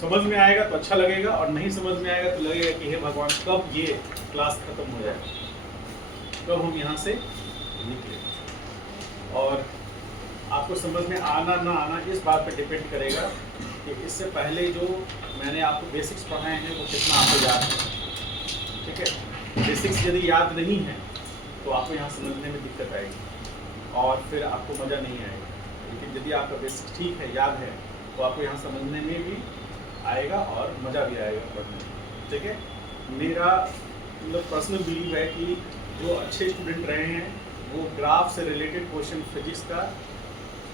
समझ में आएगा तो अच्छा लगेगा, और नहीं समझ में आएगा तो लगेगा कि हे भगवान कब ये क्लास खत्म हो जाए, कब हम यहाँ से निकले। और आपको समझ में आना ना आना इस बात पर डिपेंड करेगा कि इससे पहले जो मैंने आपको बेसिक्स पढ़ाए हैं वो कितना आपको याद है। ठीक है, बेसिक्स यदि याद नहीं है तो आपको यहाँ समझने में दिक्कत आएगी और फिर आपको मज़ा नहीं आएगा। लेकिन यदि आपका बेसिक्स ठीक है, याद है, तो आपको यहाँ समझने में भी आएगा और मज़ा भी आएगा पढ़ने में। ठीक है, मेरा मतलब पर्सनल बिलीव है कि जो अच्छे स्टूडेंट रहे हैं वो ग्राफ से रिलेटेड क्वेश्चन फिजिक्स का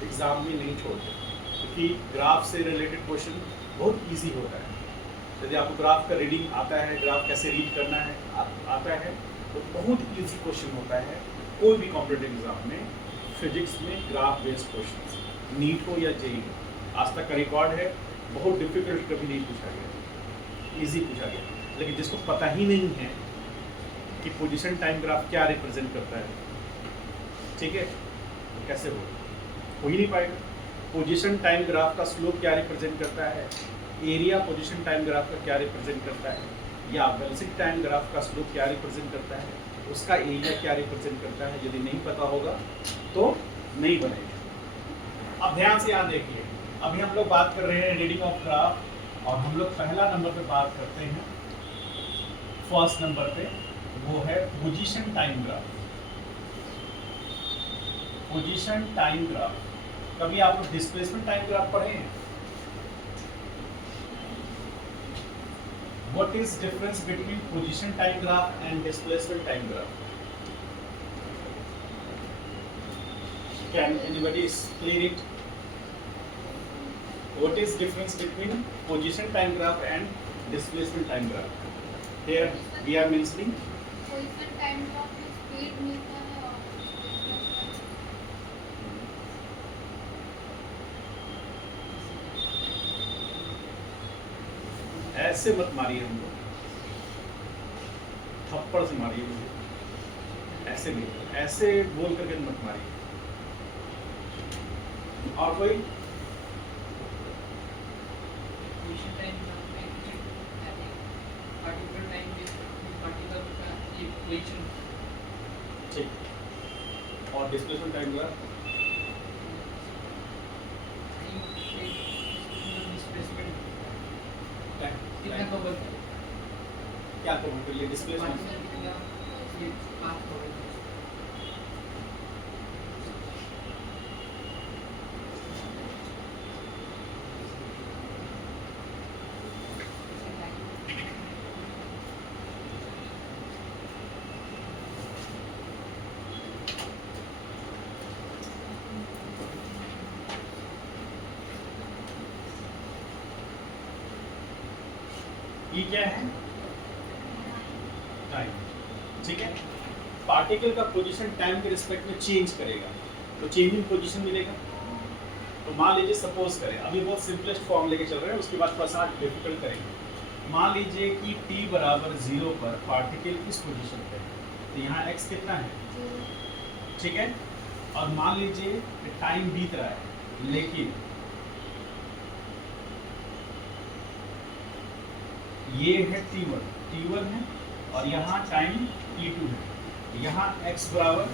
एग्ज़ाम में नहीं छोड़ते, क्योंकि ग्राफ से रिलेटेड क्वेश्चन बहुत इजी होता है। यदि आपको ग्राफ का रीडिंग आता है, ग्राफ कैसे रीड करना है आता है, तो बहुत इजी क्वेश्चन होता है कोई भी कॉम्पिटिटिव एग्जाम में फिजिक्स में ग्राफ बेस्ड क्वेश्चन, नीट हो या जेईई हो। आज तक का रिकॉर्ड है, बहुत डिफिकल्ट कभी नहीं पूछा गया, इजी पूछा गया। लेकिन जिसको पता ही नहीं है कि पोजीशन टाइम ग्राफ क्या रिप्रेजेंट करता है, ठीक है, तो कैसे हो ही नहीं पाएगा। पोजीशन टाइम ग्राफ का स्लोप क्या रिप्रेजेंट करता है, एरिया पोजीशन टाइम ग्राफ का क्या रिप्रेजेंट करता है, या वेलोसिटी टाइम ग्राफ का स्लोप क्या रिप्रेजेंट करता है, उसका एरिया क्या रिप्रेजेंट करता है, यदि नहीं पता होगा तो नहीं बनेगा। अब ध्यान से यहाँ देखिए, अभी हम लोग बात कर रहे हैं रीडिंग ऑफ ग्राफ, और हम लोग पहला नंबर पे बात करते हैं, फर्स्ट नंबर पे, वो है position time graph. Position time graph, कभी आप लोग डिस्प्लेसमेंट टाइम ग्राफ पढ़े हैं? What is difference between position time graph and displacement time graph? Can anybody explain it? What is difference between position time graph and displacement time graph? Here we are mentioning position time graph में speed मिलता है और ऐसे मत मारिए हमको, थप्पड़ से मारिए मुझे, ऐसे नहीं, ऐसे बोल करके मत मारिए। और कोई? पोजीशन टाइम ग्राफ में पार्टिकुलर टाइम में पार्टिकल का एक पोजीशन, ठीक। और डिस्प्लेसमेंट टाइम ग्राफ? डिस्प्लेसमेंट कितना कवर क्या करूँ फिर, ये डिस्प्लेसमेंट ये पाथ कवर ये क्या है? टाइम। ठीक है, पार्टिकल का पोजीशन टाइम के रिस्पेक्ट में चेंज करेगा तो चेंजिंग पोजीशन मिलेगा। तो मान लीजिए सपोज करें, अभी बहुत सिंपलेस्ट फॉर्म लेके चल रहे हैं, उसके बाद थोड़ा सा डिफिकल्ट करेंगे। मान लीजिए कि t बराबर 0 पर पार्टिकल इस पोजीशन पे है, तो यहाँ x कितना है? ठीक है, और मान लीजिए टाइम बीत रहा है, लेकिन ये है t1 है, और यहाँ टाइम t2 है, यहाँ x बराबर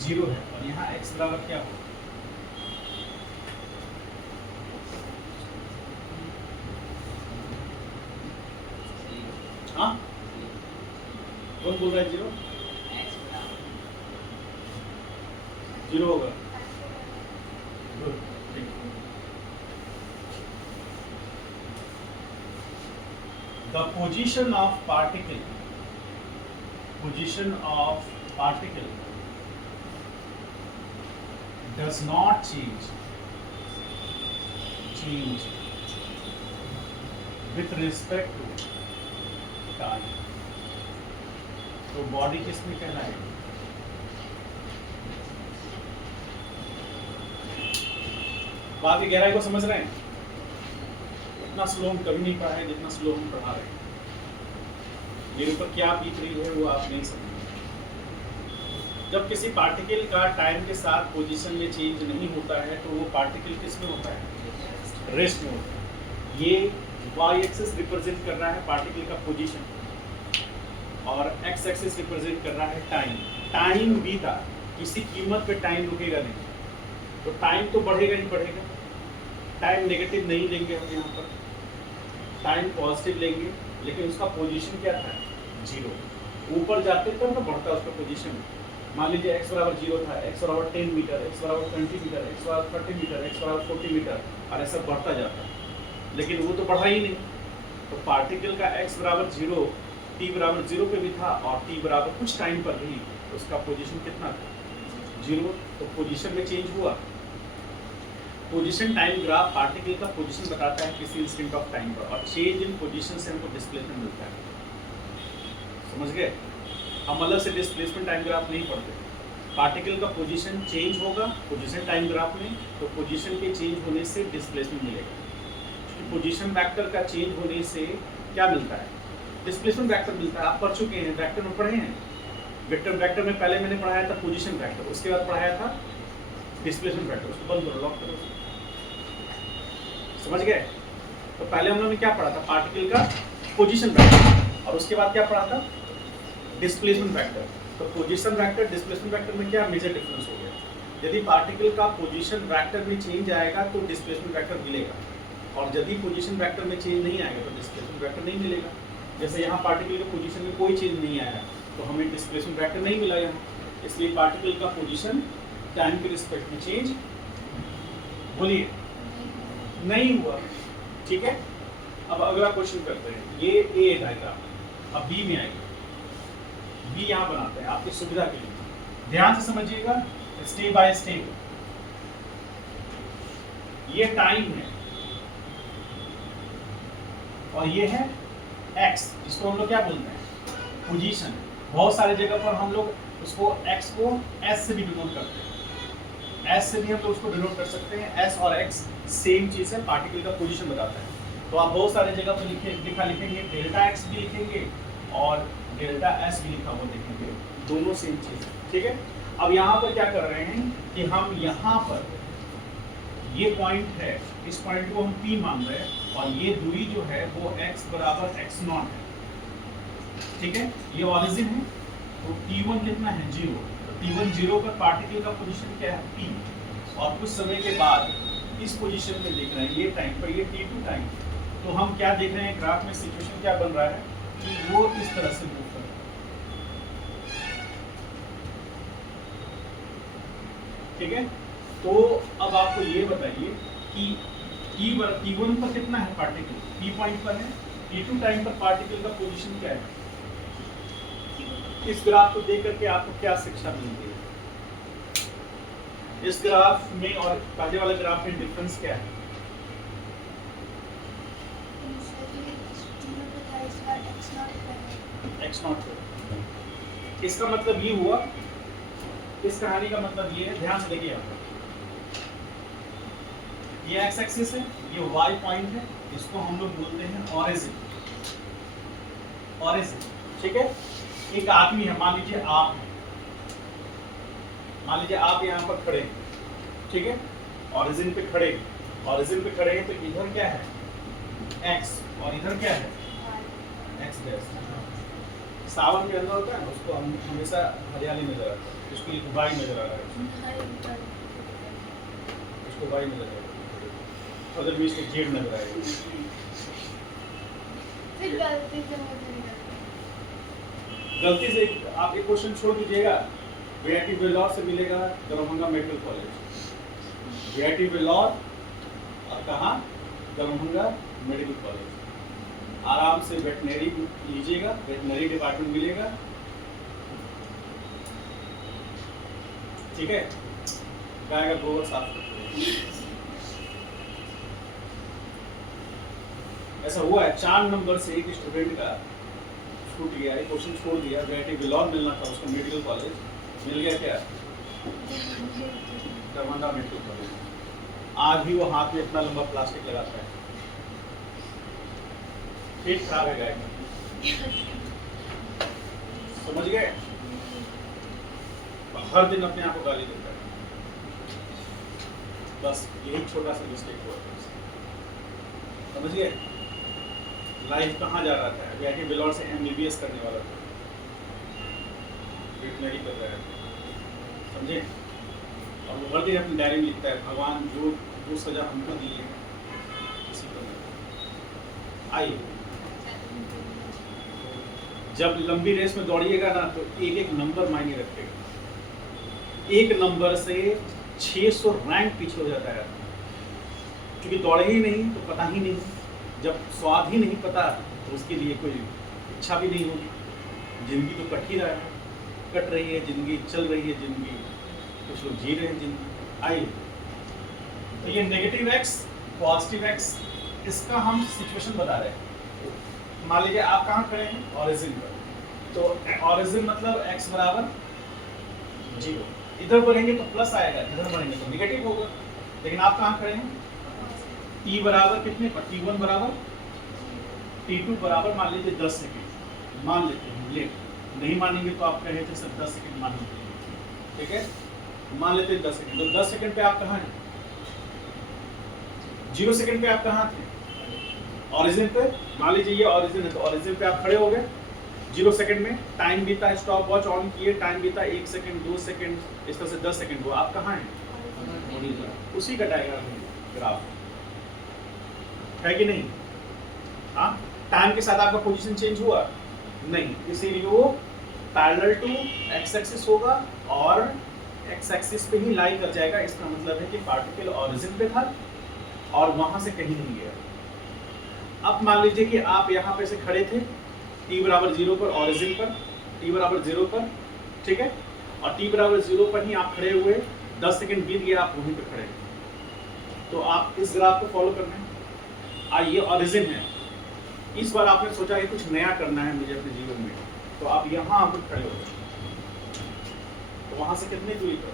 0 है, और यहाँ x बराबर क्या हो? हाँ, कौन बोल रहा है 0? 0 होगा। गुड, ठीक। The position of particle does not change with respect to time. तो बॉडी किसमें कहलाएगी? बात की गहराई को समझ रहे हैं? इतना स्लो हम कभी नहीं पढ़ा है जितना स्लो हम पढ़ा रहे हैं। मेरे ऊपर क्या बीत रही है वो आप नहीं समझ। जब किसी पार्टिकल का टाइम के साथ पोजीशन में चेंज नहीं होता है तो वो पार्टिकल किस में होता है? रेस्ट में होता है। ये वाई एक्सिस रिप्रेजेंट कर रहा है पार्टिकल का पोजीशन और एक्स एक्सिस रिप्रेजेंट कर रहा है टाइम। टाइम भी था, किसी कीमत पे टाइम रुकेगा नहीं, तो टाइम तो बढ़ेगा ही बढ़ेगा। टाइम नेगेटिव नहीं लेंगे हम यहाँ पर, टाइम पॉजिटिव लेंगे, लेकिन उसका पोजीशन क्या था? 0। ऊपर जाते तब ना बढ़ता उसका पोजीशन। मान लीजिए x बराबर 0 था, x बराबर 10 मीटर, x बराबर 20 मीटर, x बराबर 30 मीटर, x बराबर 40 मीटर, और ऐसा बढ़ता जाता, लेकिन वो तो बढ़ा ही नहीं। तो पार्टिकल का x बराबर 0, t बराबर 0 पे भी था और t बराबर कुछ टाइम पर भी उसका पोजीशन कितना था? 0। तो पोजीशन में चेंज हुआ। पोजीशन टाइम ग्राफ पार्टिकल का पोजीशन बताता है किसी इंस्टेंट ऑफ टाइम पर, और चेंज इन पोजीशन से हमको डिस्प्लेसमेंट मिलता है। समझ गए? हम अलग से डिस्प्लेसमेंट टाइम ग्राफ नहीं पढ़ते। पार्टिकल का पोजीशन चेंज होगा पोजीशन टाइम ग्राफ में, तो पोजीशन के चेंज होने से डिस्प्लेसमेंट मिलेगा। क्योंकि पोजीशन वेक्टर का चेंज होने से क्या मिलता है? डिस्प्लेसमेंट वेक्टर मिलता है। आप पढ़ चुके हैं, वेक्टर में पढ़े हैं। वेक्टर में पहले मैंने पढ़ाया था पोजीशन वेक्टर, उसके बाद पढ़ाया था डिस्प्लेसमेंट वेक्टर। उसको बंद करो, लॉक करो। समझ गए? तो पहले हम लोगों ने क्या पढ़ा था? पार्टिकल का पोजीशन वेक्टर, और उसके बाद क्या पढ़ा था? Displacement vector. तो पोजीशन वेक्टर डिस्प्लेसमेंट वेक्टर में क्या मेजर डिफरेंस हो गया? यदि पार्टिकल का पोजीशन वेक्टर में चेंज आएगा तो डिस्प्लेसमेंट वेक्टर मिलेगा, और यदि पोजीशन वेक्टर में चेंज नहीं आएगा तो डिस्प्लेसमेंट वेक्टर नहीं मिलेगा। जैसे यहाँ पार्टिकल के पोजीशन में कोई चेंज नहीं आया तो हमें डिस्प्लेसमेंट वेक्टर नहीं मिला यहाँ, इसलिए पार्टिकल का पोजीशन टाइम के रिस्पेक्ट में चेंज, बोलिए, नहीं हुआ। ठीक है, अब अगला क्वेश्चन करते हैं। ये ए डायग्राम, अब बी में आएगा। बी यहाँ बनाते हैं आपकी सुविधा के लिए, ध्यान से समझिएगा, स्टेप बाय स्टेप। ये टाइम है और ये है एक्स, जिसको हम लोग क्या बोलते हैं? पोजीशन। बहुत सारे जगह पर हम लोग उसको एक्स को एस से भी डिनोट करते हैं, एस से भी हम लोग उसको डिनोट कर सकते हैं। एस और एक्स सेम चीज है, पार्टिकल का पोजीशन बताता है। तो आप बहुत सारे जगह पर लिखेंगे, डेल्टा एक्स भी लिखेंगे और डेल्टा एस भी लिखा हुआ देखेंगे, दोनों सेम चीज है। ठीक है, अब यहाँ पर क्या कर रहे हैं कि हम यहाँ पर ये पॉइंट है, इस पॉइंट को हम P मान रहे हैं, और ये दूरी जो है वो x बराबर x0 है। ठीक है, ये ओरिजिन है, तो T1 कितना है? 0। तो T1 0 पर पार्टिकल का पोजीशन क्या है? P। और कुछ समय के बाद इस पोजीशन में देख रहे हैं, ये टाइम पर, ये T2 टाइम। तो हम क्या देख रहे हैं ग्राफ में? सिचुएशन क्या बन रहा है कि वो इस तरह से मूव कर रहा है। ठीक है, तो अब आपको ये बताइए कि T1 पर कितना है पार्टिकल? P पॉइंट पर है। T2 टाइम पर पार्टिकल का पोजीशन क्या है? इस ग्राफ को देख करके आपको क्या शिक्षा मिलती है? इस ग्राफ में और पहले वाले ग्राफ में डिफरेंस क्या है? x0 पे। इसका मतलब ये हुआ, इस कहानी का मतलब ये है, ध्यान से देखिए आप, ये x एक्सिस है, ये y पॉइंट है, इसको हम लोग बोलते हैं ओरिजिन। ओरिजिन, ठीक है। एक आदमी है, मान लीजिए आप हैं, मान लीजिए आप यहाँ पर खड़े हैं, ठीक है, ओरिजिन पे खड़े, ओरिजिन पे खड़े हैं, तो इधर क्या है? x, और इधर क्या है? x dash. सावन के अंदर होता है ना, उसको हम हमेशा हरियाली नजर आता है, उसको एक वाई नजर आ रहा है, उसको वाई नजर आ रहा है, अगर भी इसको जेड नजर आएगा। फिर गलती से मुझे गलती से आप एक क्वेश्चन छोड़ दीजिएगा, वीआईटी वेल्लोर से मिलेगा Darbhanga medical college, VIT Vellore और कहाँ? Darbhanga medical college. आराम से वेटनरी लीजिएगा, वेटनरी डिपार्टमेंट मिलेगा, ठीक है। गाय का गोबर साफ करते हैं। ऐसा हुआ है 4 नंबर से एक स्टूडेंट का छूट गया, एक क्वेश्चन छोड़ दिया, वीआईटी वेल्लोर मिलना था उसको, मेडिकल कॉलेज मिल गया, क्या? Darbhanga medical college. आज भी वो हाथ में इतना लंबा प्लास्टिक लगाता है, पेट खराब है गाय का, समझ गए? हर दिन अपने आप को गाली देता है, बस यही छोटा सा मिस्टेक हुआ है, समझ गए? लाइफ कहाँ जा रहा था? अभी आके बिलौर से MBBS करने वाला था, वेटनरी कर रहा है, समझे? और वो हर दिन अपने डायरी में लिखता है, भगवान जो सजा हमको दी है किसी को नहीं। आइए, जब लंबी रेस में दौड़िएगा ना तो एक एक नंबर मायने रखेगा। एक नंबर से 600 रैंक पीछे हो जाता है, क्योंकि दौड़े ही नहीं तो पता ही नहीं। जब स्वाद ही नहीं पता तो उसके लिए कोई इच्छा भी नहीं होगी। जिंदगी तो कट ही रहा है, कट रही है जिंदगी, चल रही है जिंदगी, कुछ लोग जी रहे हैं जिंदगी। आइए, तो ये नेगेटिव एक्स, पॉजिटिव एक्स, इसका हम सिचुएशन बता रहे हैं। मान लीजिए आप कहाँ खड़े हैं? ऑरिजिन पर। तो ऑरिजिन मतलब x बराबर 0। इधर बढ़ेंगे तो प्लस आएगा, इधर बढ़ेंगे तो नेगेटिव होगा। लेकिन आप कहाँ खड़े हैं? t बराबर कितने पर? t1 बराबर, t2 बराबर मान लीजिए 10 सेकेंड मान लेते हैं। लेट नहीं मानेंगे तो आप कहे थे सर 10 सेकेंड मान लेते हैं, ठीक है? मान लेते हैं 10 सेकेंड। तो 10 सेकेंड पे आप कहाँ हैं? 0 सेकेंड पे आप कहाँ थे? ऑरिजिन पे। मान लीजिए ये ऑरिजिन है, तो ऑरिजिन पे आप खड़े हो गए 0 सेकंड में। टाइम बीता, स्टॉप वॉच ऑन किए, टाइम बीता 1 सेकंड, 2 सेकंड, इस तरह से 10 सेकंड हुआ। आप कहाँ हैं? उसी का डायग्राम है, ग्राफ है कि नहीं? हाँ, टाइम के साथ आपका पोजीशन चेंज हुआ नहीं, इसीलिए वो पैरेलल टू एक्स एक्सिस होगा और एक्स एक्सिस पे ही लाई कर जाएगा। इसका मतलब है कि पार्टिकल ऑरिजिन पे था और वहां से कहीं नहीं गया। अब मान लीजिए कि आप यहाँ पे से खड़े थे t बराबर 0 पर, ऑरिजिन पर, t बराबर 0 पर, ठीक है? और t बराबर 0 पर ही आप खड़े हुए, 10 सेकंड बीत गया, आप वहीं पे खड़े। तो आप इस ग्राफ को फॉलो करना है। ये ऑरिजिन है। इस बार आपने सोचा कि कुछ नया करना है मुझे अपने जीवन में, तो आप यहाँ आकर खड़े हो गए। तो वहां से कितनी दूरी पर?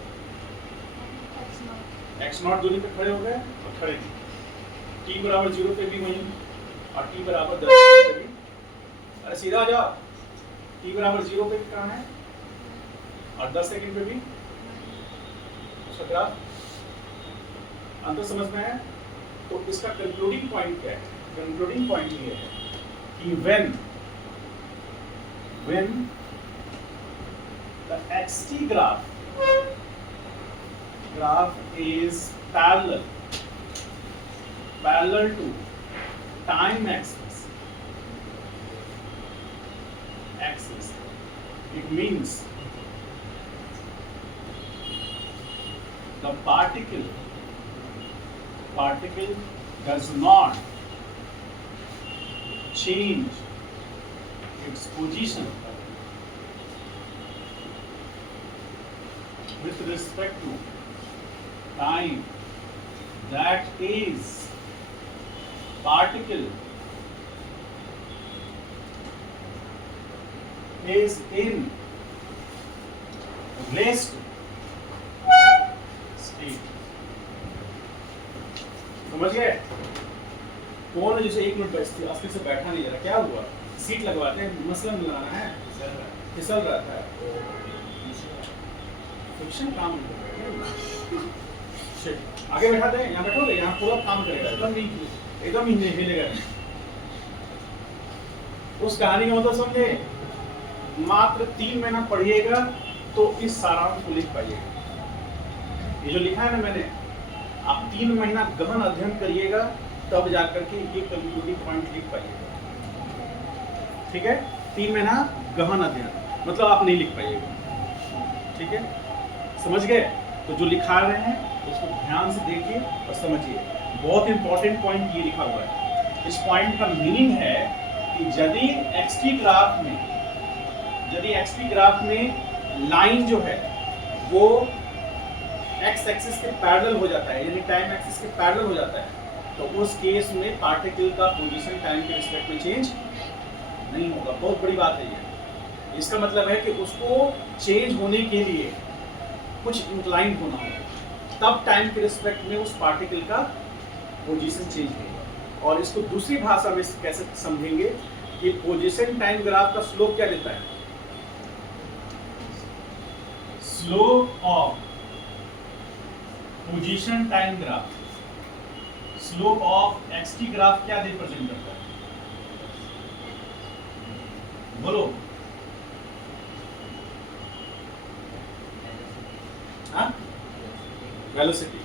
x0 दूरी पे खड़े हो गए और खड़े थे। t बराबर 0 पे भी वहीं, और t बराबर 10 पे भी। अरे सीधा आ जाओ, t बराबर 0 पे भी कहाँ है और 10 सेकंड पे भी। अंतर समझ में है? तो इसका कंक्लूडिंग पॉइंट क्या है? कंक्लूडिंग पॉइंट ये है कि when the xt graph is parallel to time axis, it means the particle does not change its position with respect to time, that is, particle is in rest state। समझ गए? कौन है जिसे 1 minute अस्थिर से बैठा नहीं जा रहा? क्या हुआ? सीट लगवाते हैं, मसलन लगाना है, फिसल रहा था, फ्रिक्शन काम नहीं कर रहा है। आगे बैठाते हैं, यहाँ बैठोगे, यहाँ पूरा काम करेगा, एकदम हिलेगा। उस कहानी का मतलब समझे? मात्र 3 महीना पढ़िएगा तो इस सारांश को लिख पाइएगा। ये जो लिखा है ना मैंने, आप 3 महीना गहन अध्ययन करिएगा तब जाकर के ये कंक्लूडिंग पॉइंट लिख पाइएगा। ठीक है? 3 महीना गहन अध्ययन मतलब आप नहीं लिख पाइएगा। ठीक है? समझ गए? तो जो लिखा रहे हैं उसको ध्यान से देखिए और समझिए। बहुत इंपॉर्टेंट पॉइंट ये लिखा हुआ है। इस पॉइंट का मीनिंग है कि यदि एक्स ग्राफ में लाइन जो है वो एक्स एक्सिस के पैरेलल हो जाता है, यानी टाइम एक्सिस के पैरेलल हो जाता है, तो उस केस में पार्टिकल का पोजीशन टाइम के रिस्पेक्ट में चेंज नहीं होगा। बहुत बड़ी बात है ये। इसका मतलब है कि उसको चेंज होने के लिए कुछ इंक्लाइन होना होगा, तब टाइम के रिस्पेक्ट में उस पार्टिकल का पोजीशन चेंज होगा। और इसको दूसरी भाषा में कैसे समझेंगे कि पोजीशन टाइम ग्राफ का स्लोप क्या देता है? Slope of position time graph, slope of XT graph क्या रिप्रेजेंट करता है? बोलो। हाँ, वेलोसिटी।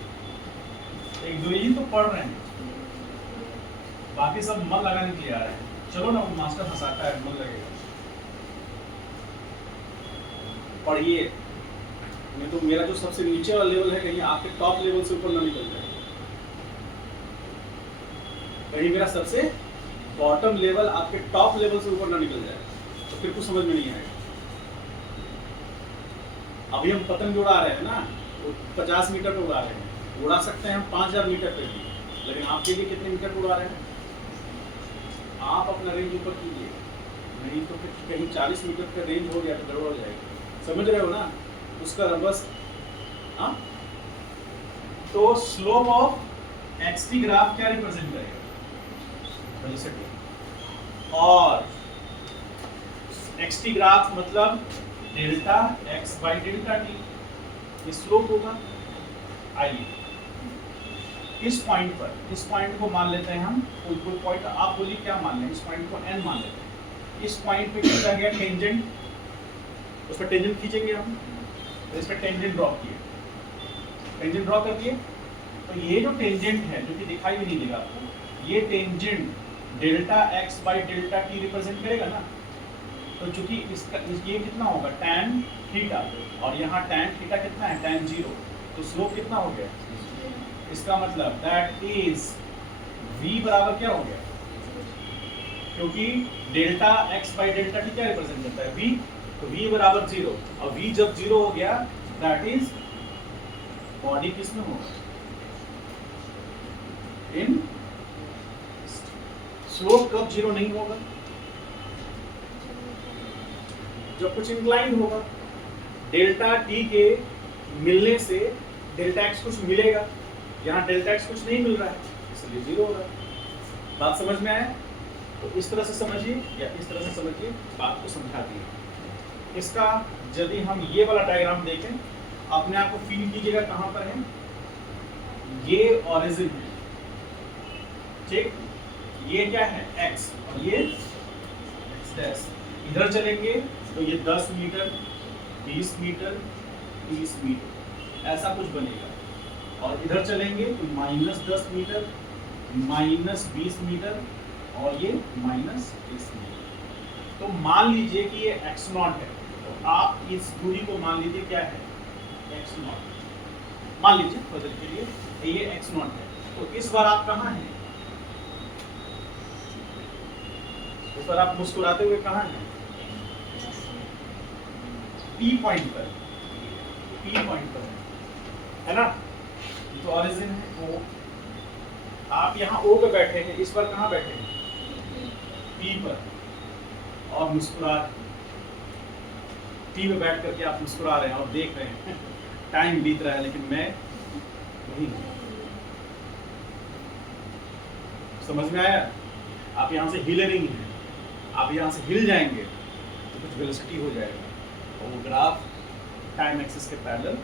एक दो ही तो पढ़ रहे हैं, बाकी सब मन लगाने के लिए आ रहे हैं। चलो ना, वो मास्टर हंसाता है, मन लगेगा। पढ़िए, नहीं तो मेरा जो सबसे नीचे वाला लेवल है कहीं आपके टॉप लेवल से ऊपर ना निकल जाए, कहीं मेरा सबसे बॉटम लेवल आपके टॉप लेवल से ऊपर ना निकल जाए, तो फिर कुछ समझ में नहीं आएगा। अभी हम पतंग उड़ा रहे हैं ना, वो 50 मीटर पे उड़ा रहे हैं, उड़ा सकते हैं हम 5000 मीटर पे भी, लेकिन आपके लिए कितने मीटर पे उड़ा रहे हैं? आप अपना रेंज ऊपर कीजिए, नहीं तो फिर कहीं 40 मीटर का रेंज हो गया तो गड़बड़ हो जाएगी। समझ रहे हो ना उसका बस। हाँ, तो slope of x T graph क्या रिप्रेजेंट करेगा? वेलोसिटी। और एक्स टी ग्राफ मतलब delta x by delta T, ये स्लोप होगा। आइए इस पॉइंट पर, इस पॉइंट को मान लेते हैं हम, कोई पॉइंट आप बोलिए क्या मान लें, इस पॉइंट को n मान लेते हैं। इस पॉइंट पे कितना गया टेंजेंट, उस पर टेंजेंट खींचेंगे हम, तो इस पर टेंजेंट ड्रॉ किए, टेंजेंट ड्रॉ कर दिए। तो ये जो टेंजेंट है, जो कि दिखाई भी नहीं देगा आपको, ये tangent delta x by delta T represent करेगा ना। तो चूंकि इसका ये कितना होगा tan थीटा, और यहाँ tan थीटा कितना है, tan 0, तो स्लोप कितना हो गया? इसका मतलब दैट इज v बराबर क्या हो गया, क्योंकि delta x by delta T क्या रिप्रेजेंट करता है, v, तो v बराबर 0, और v जब 0 हो गया दैट इज बॉडी किसमें होगा, इन। स्लोप कब 0 नहीं होगा? जब कुछ इंक्लाइन होगा। डेल्टा टी के मिलने से डेल्टा एक्स कुछ मिलेगा, यहाँ डेल्टा एक्स कुछ नहीं मिल रहा है, इसलिए 0 हो रहा है। बात समझ में आया? तो इस तरह से समझिए या इस तरह से समझिए, बात को समझा दिए। इसका यदि हम ये वाला डायग्राम देखें, अपने आप को फील कीजिएगा कहाँ पर है, ये ओरिजिन है, ठीक, ये क्या है x, और ये x'। इधर चलेंगे तो ये 10 मीटर, 20 मीटर, 30 मीटर ऐसा कुछ बनेगा, और इधर चलेंगे तो -10 मीटर, -20 मीटर, और ये -30 मीटर। तो मान लीजिए कि ये x0 है, तो आप इस दूरी को मान लीजिए क्या है, x0 मान लीजिए बदल के लिए ये x0 है। तो इस बार आप कहाँ हैं, इस बार आप मुस्कुराते हुए कहाँ हैं, P पॉइंट पर, P पॉइंट पर है ना। तो ऑरिजिन है O, आप यहाँ O पे बैठे हैं, इस बार कहाँ बैठे हैं, P पर, और मुस्कुरा, P पे बैठ करके आप मुस्कुरा रहे हैं और देख रहे हैं टाइम बीत रहा है, लेकिन मैं वही हूँ। समझ में आया? आप यहाँ से हिले नहीं हैं, आप यहाँ से हिल जाएंगे तो कुछ वेलोसिटी हो जाएगा, और वो ग्राफ टाइम एक्सिस के पैरेलल।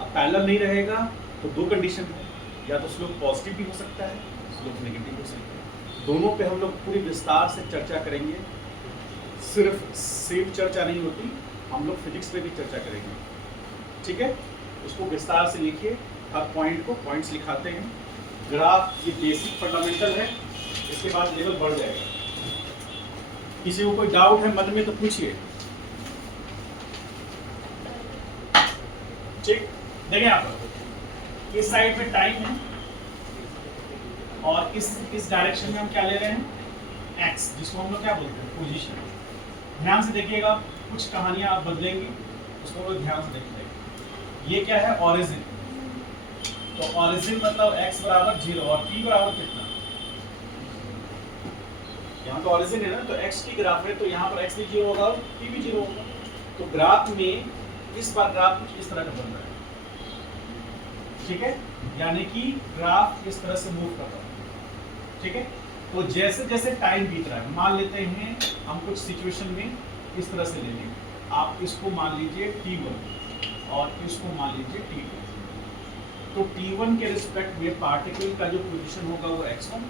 अब पैरेलल नहीं रहेगा तो दो कंडीशन है, या तो स्लोप पॉजिटिव भी हो सकता है, स्लोप नेगेटिव हो सकता है। दोनों पे हम लोग पूरी विस्तार से चर्चा करेंगे। सिर्फ चर्चा नहीं होती, हम लोग फिजिक्स पे भी चर्चा करेंगे, ठीक है। उसको विस्तार से लिखिए, हर पॉइंट को पॉइंट्स लिखाते हैं। ग्राफ ये बेसिक फंडामेंटल है, इसके बाद लेवल बढ़ जाएगा। किसी को कोई डाउट है मन में तो पूछिए, ठीक। देखें आप इस साइड में टाइम है, और इस डायरेक्शन में हम क्या ले रहे हैं, x, जिसको हम लोग क्या बोलते हैं, पोजीशन। ध्यान से देखिएगा, कुछ कहानियां आप बदलेंगी, उसको लोग ध्यान से देखिएगा। ये क्या है, ऑरिजिन। तो ऑरिजिन मतलब x बराबर 0 और t बराबर कितना, यहाँ तो ऑरिजिन है ना, तो x की ग्राफ है, तो यहाँ पर x भी 0 होगा और t भी 0 होगा। तो ग्राफ में इस बार ग्राफ कुछ इस तरह का बन रहा है, ठीक है, यानी कि ग्राफ इस तरह से मूव कर रहा है, ठीक है। तो जैसे जैसे टाइम बीत रहा है, मान लेते हैं हम कुछ सिचुएशन में इस तरह से ले लेंगे, आप इसको मान लीजिए t1 और इसको मान लीजिए t2। तो t1 के रिस्पेक्ट में पार्टिकल का जो पोजीशन होगा वो x1,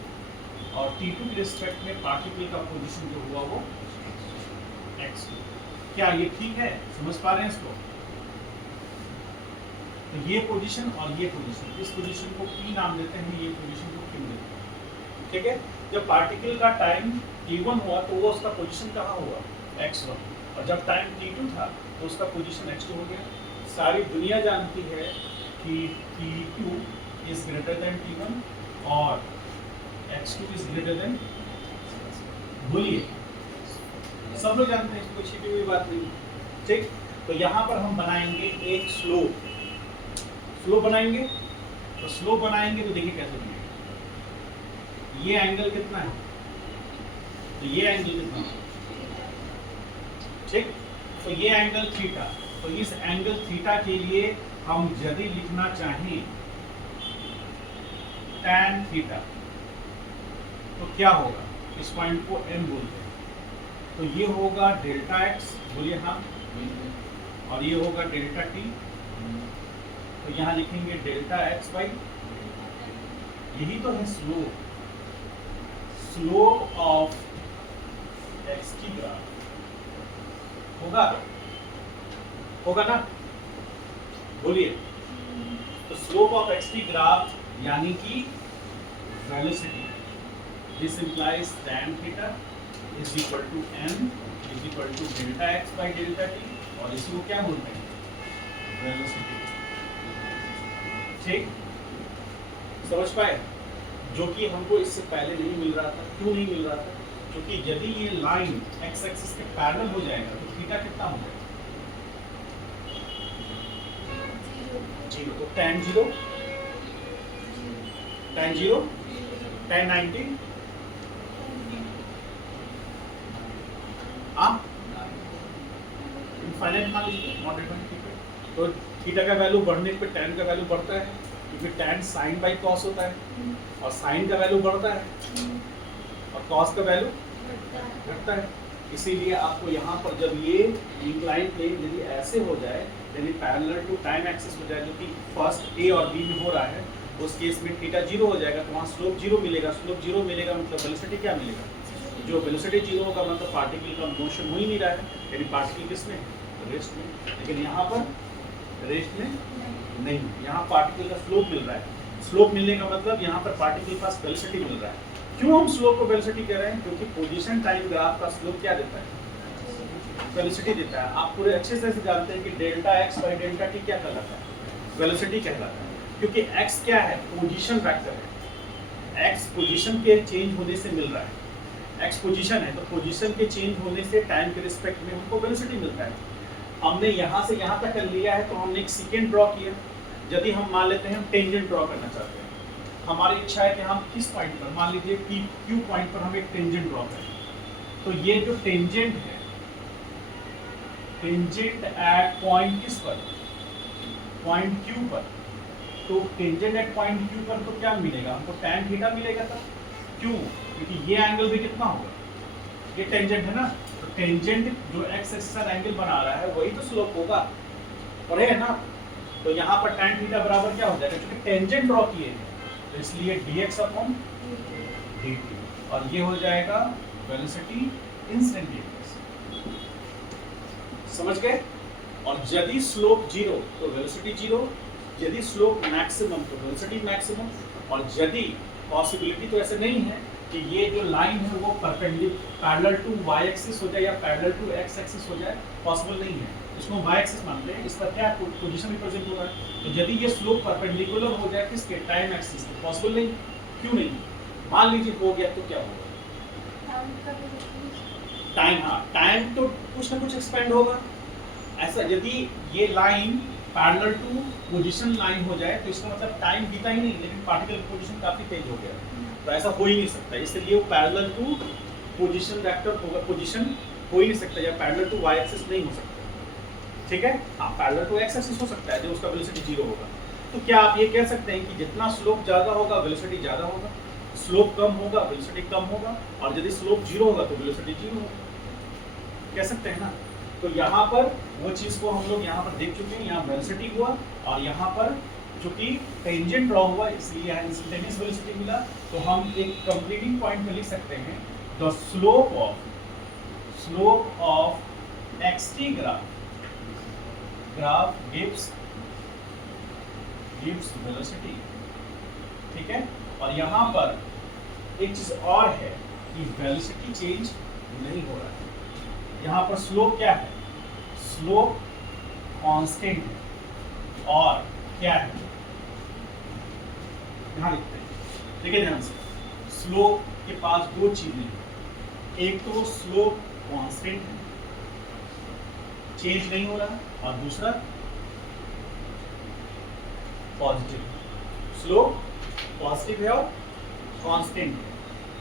और t2 के रिस्पेक्ट में पार्टिकल का पोजीशन जो हुआ वो x2। क्या ये ठीक है? समझ पा रहे हैं इसको? तो ये पोजीशन और ये पोजीशन, इस पोजीशन को p नाम देते हैं, ये पोजीशन को q देते हैं। ठीक है, जब पार्टिकल का टाइम t1 हुआ तो वो उसका पोजीशन कहाँ हुआ? x1, और जब टाइम t2 था तो उसका पोजीशन x2 हो गया। सारी दुनिया जानती है कि t2 is greater than t1 और x2 इज ग्रेटर देन, बोलिए, सब लोग जानते हैं, इसको छिपी हुई बात नहीं। ठीक, तो यहाँ पर हम बनाएंगे एक स्लोप बनाएंगे। तो स्लोप बनाएंगे तो देखिए कैसे बनेगा। ये एंगल कितना है? तो ये एंगल कितना है? ठीक, तो ये एंगल थीटा। तो इस एंगल थीटा के लिए हम यदि लिखना चाहें tan थीटा तो क्या होगा? इस पॉइंट को m बोलते हैं। तो ये होगा डेल्टा x, बोलिए हाँ, और ये होगा डेल्टा t। तो यहाँ लिखेंगे डेल्टा x बाई, यही तो है स्लोप, स्लोप ऑफ x की ग्राफ होगा ना, बोलिए। तो स्लोप ऑफ x की ग्राफ यानी कि velocity, this implies tan theta is equal to m is equal to delta x by delta t, और इसको क्या बोलते हैं? वेलोसिटी। ठीक, समझ पाए? जो कि हमको इससे पहले नहीं मिल रहा था। क्यों नहीं मिल रहा था? क्योंकि यदि ये लाइन x एक्सिस के पैरेलल हो जाएगा तो थीटा कितना हो जाएगा? 0। तो tan 0, tan 0, tan 90, इनफाइनाइट मान लीजिए, नॉट डिफाइंड। तो थीटा का वैल्यू बढ़ने पे tan का वैल्यू बढ़ता है, क्योंकि tan sin बाई cos होता है, और sin का वैल्यू बढ़ता है और cos का वैल्यू घटता है। इसीलिए आपको यहाँ पर जब ये इंक्लाइन प्लेन यदि ऐसे हो जाए, यानी पैरेलल टू टाइम एक्सिस हो जाए, जो कि फर्स्ट ए और बी में हो रहा है, उस केस में थीटा 0 हो जाएगा, तो वहाँ स्लोप 0 मिलेगा। स्लोप 0 मिलेगा मतलब वेलोसिटी क्या मिलेगा? जो वेलोसिटी 0 होगा मतलब पार्टिकल का मोशन हो ही नहीं रहा है, यानी पार्टिकल किसमें? रेस्ट में। लेकिन यहाँ पर रेस्ट में नहीं, यहाँ पार्टिकल का स्लोप मिल रहा है। स्लोप मिलने का मतलब यहाँ पर पार्टिकल के पास वेलोसिटी मिल रहा है। क्यों हम स्लोप को वेलोसिटी कह रहे हैं? क्योंकि पोजीशन टाइम ग्राफ का स्लोप क्या देता है? वेलोसिटी देता है। आप पूरे अच्छे से जानते हैं कि delta x by delta t क्या कहलाता है? वेलोसिटी कहलाता है, क्योंकि x क्या है? पोजीशन वेक्टर है। x पोजीशन के चेंज होने से मिल रहा है, x पोजीशन है, तो पोजीशन के चेंज होने से टाइम के रिस्पेक्ट में हमको वेलोसिटी मिलता है। हमने यहाँ से यहाँ तक कर लिया है, तो हमने एक सेकेंड ड्रॉ किया। यदि हम मान लेते हैं हम टेंजेंट ड्रॉ करना चाहते हैं, हमारी इच्छा है कि हम किस पॉइंट पर, मान लीजिए पी क्यू पॉइंट पर हम एक टेंजेंट ड्रॉ करें। तो ये जो टेंजेंट है, टेंजेंट एट पॉइंट किस पर? पॉइंट क्यू पर। तो टेंजेंट एट पॉइंट क्यू पर तो क्या मिलेगा हमको? tan थीटा मिलेगा था। क्यों? क्योंकि ये एंगल भी कितना होगा? ये टेंजेंट है ना, तो टेंजेंट जो x एक्सिस पर एंगल बना रहा है वही तो स्लोप होगा, और है ना। तो यहाँ पर tan थीटा बराबर क्या हो जाएगा? क्योंकि टेंजेंट ड्रॉ किए हैं, तो इसलिए dx अपॉन dt, और ये हो जाएगा वेलोसिटी इंस्टेंटेनियस। समझ गए? और यदि स्लोप 0 तो वेलोसिटी 0, यदि स्लोप मैक्सिमम तो वेलोसिटी मैक्सिमम, और यदि पॉसिबिलिटी तो ऐसे नहीं है कि ये जो लाइन है वो पैरेलल टू y एक्सिस हो जाए या पैरेलल टू x एक्सिस हो जाए, पॉसिबल नहीं है। इसको y एक्सिस मानते हैं, इस पर क्या पोजीशन रिप्रेजेंट होगा। तो यदि ये स्लोप परपेंडिकुलर हो जाए किसके? टाइम एक्सिस के, पॉसिबल नहीं। क्यों नहीं? मान लीजिए हो गया तो क्या होगा? टाइम, हाँ, टाइम तो कुछ ना कुछ एक्सपेंड होगा। ऐसा यदि ये line parallel to position line हो जाए तो इसका मतलब टाइम बीता ही नहीं, लेकिन पार्टिकल की पोजीशन काफी तेज हो गया, तो ऐसा हो ही नहीं सकता। इसलिए वो पैरेलल टू पोजीशन वेक्टर होगा, पोजीशन हो ही नहीं सकता, या पैरेलल टू y एक्सिस नहीं हो सकता। ठीक है, हाँ, पैरेलल टू x एक्सिस हो सकता है जो उसका वेलोसिटी 0 होगा। तो क्या आप ये कह सकते हैं कि जितना स्लोप ज़्यादा होगा वेलोसिटी ज़्यादा होगा, स्लोप कम होगा वेलोसिटी कम होगा, और यदि स्लोप 0 होगा तो वेलोसिटी 0 होगा? कह सकते हैं ना। तो यहाँ पर वो चीज़ को हम लोग यहाँ पर देख चुके हैं, यहाँ वेलोसिटी हुआ और यहाँ पर चूंकि टेंजेंट ड्रॉ हुआ इसलिए यहाँ इंस्टेंटेनियस वेलोसिटी मिला, तो हम एक कंप्लीटिंग पॉइंट में लिख सकते हैं the slope of XT graph gives velocity. ठीक है, और यहाँ पर एक चीज और है कि वेलोसिटी चेंज नहीं हो रहा है। यहाँ पर स्लोप क्या है? स्लोप कांस्टेंट है, और क्या है यहाँ लिखते हैं, देखिए ध्यान से। स्लोप के पास दो चीजें हैं, एक तो स्लोप कांस्टेंट है, चेंज नहीं हो रहा है, और दूसरा पॉजिटिव। स्लोप पॉजिटिव है और कांस्टेंट है,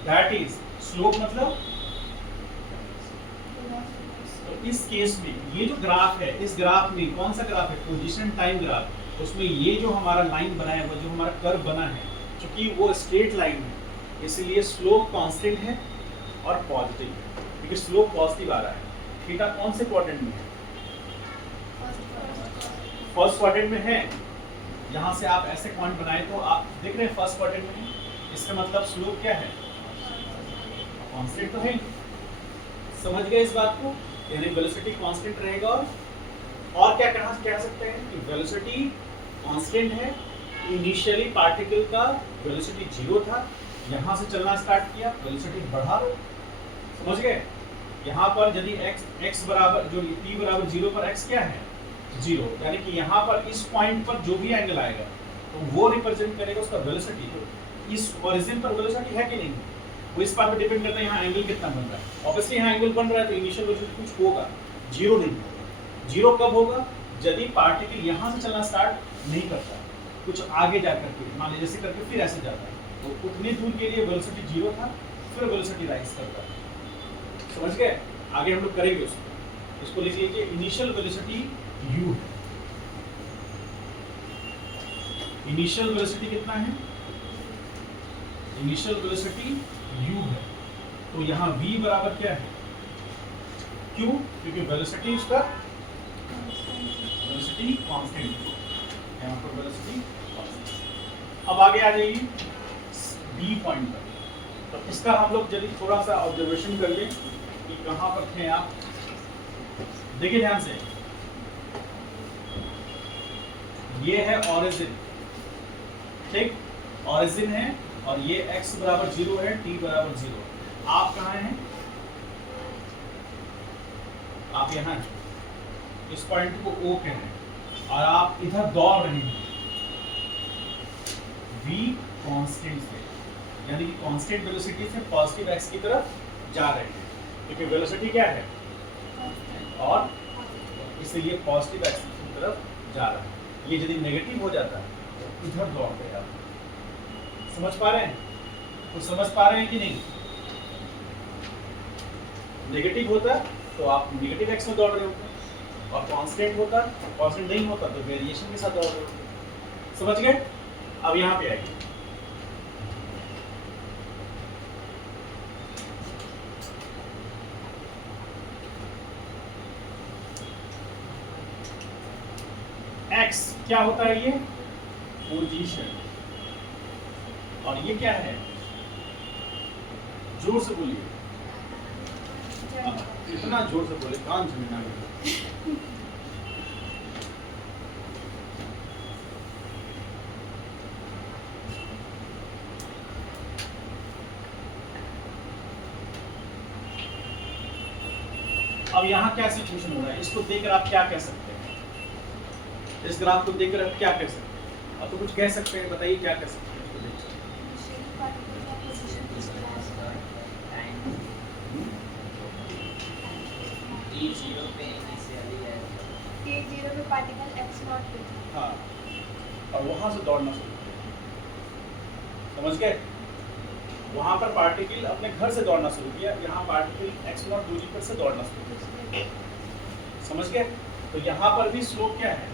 दैट इज स्लोप मतलब। तो इस केस में ये जो ग्राफ है, इस ग्राफ में कौन सा ग्राफ है? Position time graph. उसमें ये जो हमारा लाइन बना है, वो जो हमारा कर्व बना है, क्योंकि वो स्ट्रेट लाइन है, इसलिए स्लोप कांस्टेंट है और पॉजिटिव है, क्योंकि स्लोप पॉजिटिव आ रहा है। थीटा कौन से क्वाड्रेंट में है? फर्स्ट क्वाड्रेंट में है। यहाँ से आप ऐसे पॉइंट बनाए तो आप देख रहे हैं फर्स्ट क्वाड्रेंट में है, इसका मतलब स्लोप क्या है? कांस्टेंट तो है। समझ गए इस बात को? यानी वेलोसिटी कांस्टेंट रहेगा। और क्या कह सकते हैं कि वेलोसिटी कांस्टेंट है। इनिशियली पार्टिकल का वेलोसिटी 0 था, यहाँ से चलना स्टार्ट किया, वेलोसिटी बढ़ा। समझ गए? यहाँ पर यदि x बराबर जो t बराबर 0 पर x क्या है? 0, यानी कि यहाँ पर इस पॉइंट पर जो भी एंगल आएगा तो वो रिप्रेजेंट करेगा उसका वेलोसिटी। इस ओरिजिन पर वेलोसिटी है कि नहीं, वो इस बात पर डिपेंड करता है यहाँ एंगल कितना बन रहा है। ऑब्वियसली यहाँ एंगल बन रहा है तो इनिशियल वेलोसिटी कुछ होगा, 0 नहीं होगा। 0 कब होगा? यदि पार्टिकल यहाँ से चलना स्टार्ट नहीं करता, कुछ आगे जा करके, मान लीजिए जैसे करके फिर ऐसे जाता है, तो उतनी दूर के लिए वेलोसिटी 0 था, फिर वेलोसिटी राइज करता है। समझ गए? आगे हम लोग करेंगे इसको लिख लीजिए। इनिशियल वेलोसिटी u है। इनिशियल वेलोसिटी कितना है? इनिशियल वेलोसिटी u है। तो यहाँ v बराबर क्या है? क्यों? क्योंकि वेलोसिटी इसका वेलोसिटी कांस्टेंट है, यहाँ पर वेलोसिटी कांस्टेंट। अब आगे आ जाइए डी पॉइंट पर। तो इसका हम लोग यदि थोड़ा सा ऑब्जर्वेशन कर लें कि कहाँ पर थे आप। देखिए ध्यान से, ये है ऑरिजिन, ठीक? ऑरिजिन है और ये x बराबर 0 है, t बराबर 0। आप कहाँ हैं? आप यहाँ हैं। इस पॉइंट को O कह रहे हैं और आप इधर दौड़ रहे हैं v कांस्टेंट से, यानी कि कांस्टेंट वेलोसिटी से पॉजिटिव x की तरफ जा रहे हैं, क्योंकि वेलोसिटी क्या है? और इसलिए पॉजिटिव x की तरफ जा रहा है। ये यदि नेगेटिव हो जाता है तो इधर दौड़ गए आप। समझ पा रहे हैं? तो समझ पा रहे हैं कि नहीं? नेगेटिव होता तो आप नेगेटिव एक्स में दौड़ रहे होते, और कांस्टेंट होता, कांस्टेंट नहीं होता तो वेरिएशन के साथ दौड़ रहे होते। समझ गए? अब यहाँ पे आइए। x क्या होता है? ये पोजीशन। और ये क्या है? जोर से बोलिए, इतना जोर से बोले कान झुमना। अब यहाँ क्या सिचुएशन हो रहा है, इसको देखकर आप क्या कह सकते हैं? इस ग्राफ को देखकर आप क्या कह सकते हैं? आप तो कुछ कह सकते हैं, बताइए क्या कह सकते हैं इसको देखकर? t0 पे पार्टिकल x0 पे। हाँ, और वहां से दौड़ना शुरू किया। समझ गए? वहां पर पार्टिकल अपने घर से दौड़ना शुरू किया, यहाँ पार्टिकल x0 दूरी पर से दौड़ना शुरू किया। समझ गए? तो यहाँ पर भी स्लोप क्या है?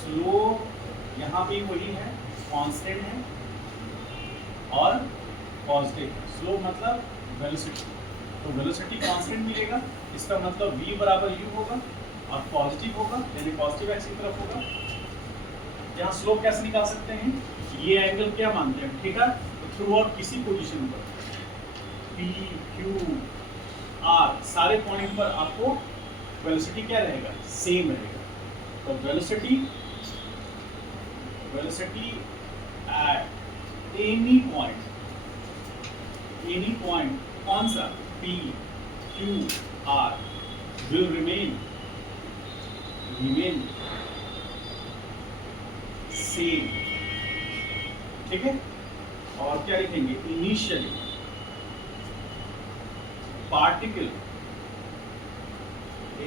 स्लोप यहाँ भी वही है, कांस्टेंट है और पॉजिटिव। स्लोप मतलब वेलोसिटी, तो वेलोसिटी कांस्टेंट मिलेगा, इसका मतलब v बराबर u होगा और पॉजिटिव होगा, यानी पॉजिटिव एक्स की तरफ होगा। यहाँ स्लोप कैसे निकाल सकते हैं? ये एंगल क्या मानते हैं? थीटा। तो थ्रू आउट किसी पोजीशन पर P, Q, R सारे पॉइंट पर आपको वेलोसिटी क्या रहेगा? सेम रहेगा। तो वेलोसिटी एट एनी पॉइंट कौन सा? P, Q, R will remain same. ठीक है। और क्या लिखेंगे? Initially particle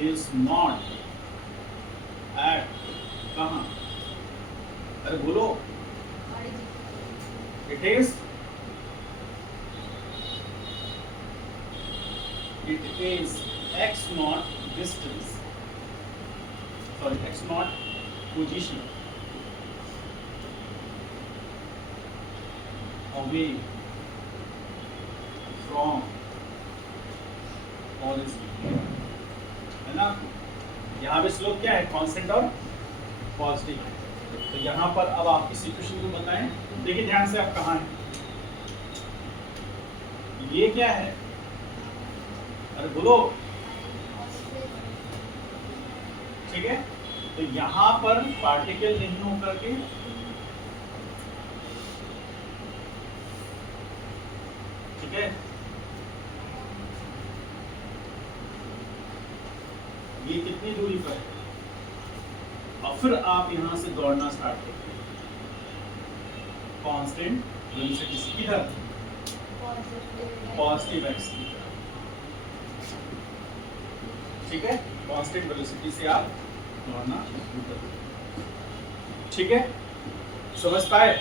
is not at कहां? अरे बोलो। It is x naught distance, sorry, x naught position away from origin, है ना? यहाँ पे स्लोप क्या है? कांस्टेंट और पॉजिटिव है। तो यहाँ पर अब आपकी सिचुएशन को बताएं। देखिए ध्यान से, आप कहाँ हैं? ये क्या है? अरे बोलो। ठीक है। तो यहाँ पर पार्टिकल नहीं होकर के ठीक है, ये कितनी दूरी पर है? और फिर आप यहां से दौड़ना स्टार्ट करते हैं कांस्टेंट वेलोसिटी से। किधर? पॉजिटिव एक्स की तरफ। ठीक है। कांस्टेंट वेलोसिटी से आप दौड़ना शुरू करते हैं। ठीक है, समझ पाए?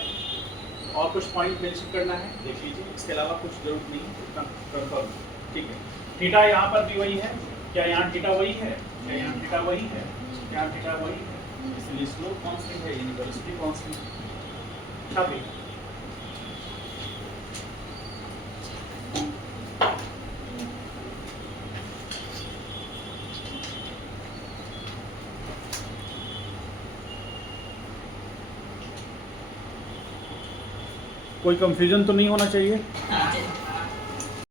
और कुछ पॉइंट मेंशन करना है देख लीजिए, इसके अलावा कुछ जरूरत नहीं है, कंफर्म। ठीक है। थीटा यहाँ पर भी वही है। क्या यहाँ थीटा वही है? क्या यहाँ थीटा वही है? क्या थीटा वही है? इसलिए स्लोप कांस्टेंट है, यानी वेलोसिटी कांस्टेंट है। क्या भी कोई कंफ्यूजन तो नहीं होना चाहिए।